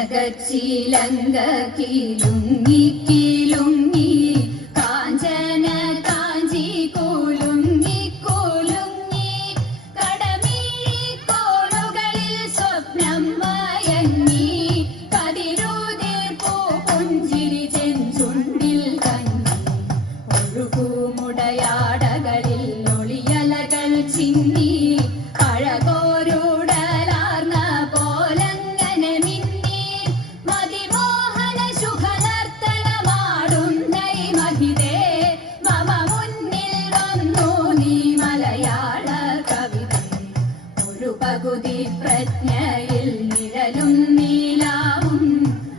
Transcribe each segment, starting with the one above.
കനകച്ചീലങ്കിലുങ്ങിക്കി പകുതി പ്രജ്ഞയിൽ നിഴലും നീലാവും.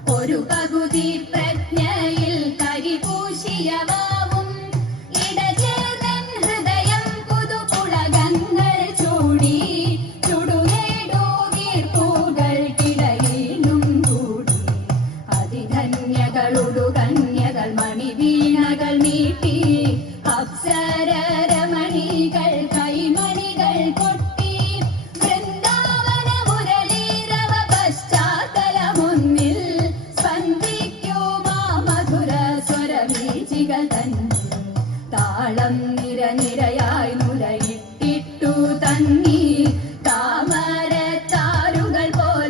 ഒരു പകുതി പ്രജ്ഞയിൽ കരിപൂശിയവാവും. ഇടചേർന്നൻ ഹൃദയം പുതുപുളകങ്ങൾ ചൂടി. ചുടുകേടോ വീർപ്പൂകൾക്കിടയിലും കൂടി. അതിധന്യകളുടു കന്യകൾ മണിവീണകൾ നീട്ടി. അപ്സരമണികൾ കൈമണികൾ കൊട്ടി. കൈകൾ തന്നെ താളം നിര നിരയായി മുലയിട്ടിട്ടു തന്നി. പോൽ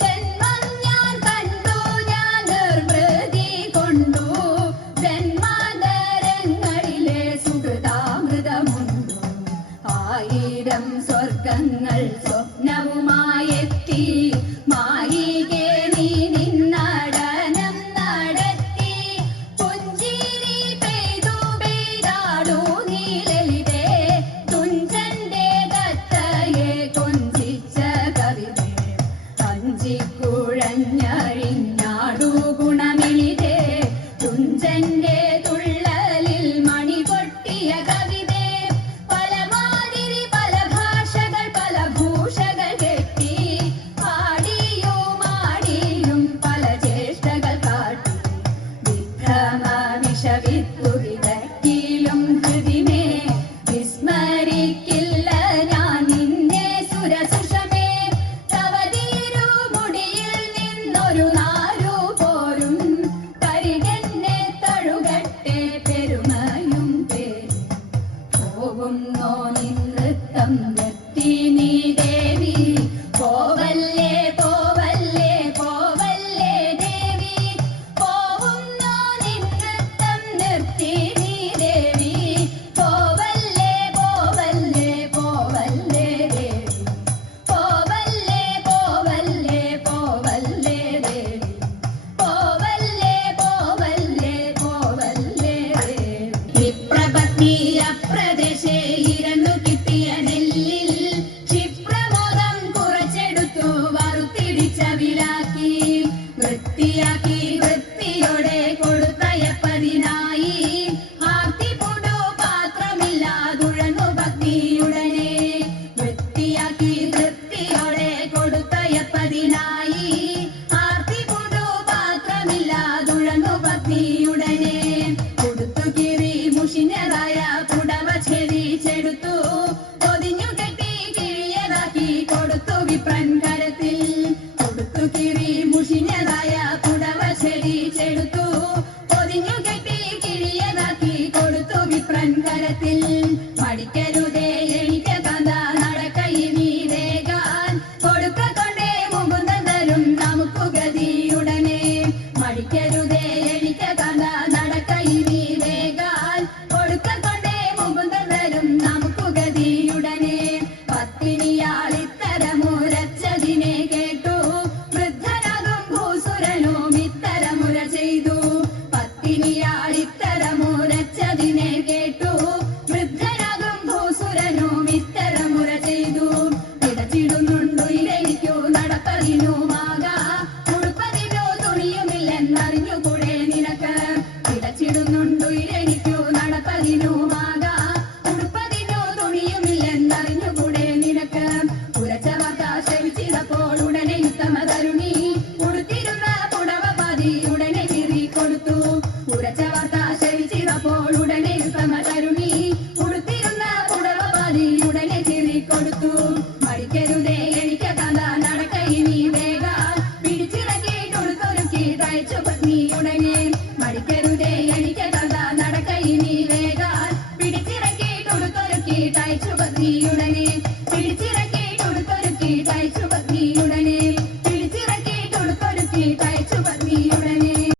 ജന്മം ഞാൻ ആയിരം സ്വർഗങ്ങൾ സ്വപ്നവുമായെത്തി. മായികേ കുഞ്ചിക്കുഴഞ്ഞഴിഞ്ഞ പോകുന്നോ നിന്നൃത്തം നിർത്തി നീരേ കൊടുത്തു. പൊതിഞ്ഞു വിപ്രൻ കരത്തിൽ പിടിച്ചിറക്കി തയ്ച്ചു പതിയുടനെ. പിടിച്ചിറക്കി കൊടുത്തൊരുക്കി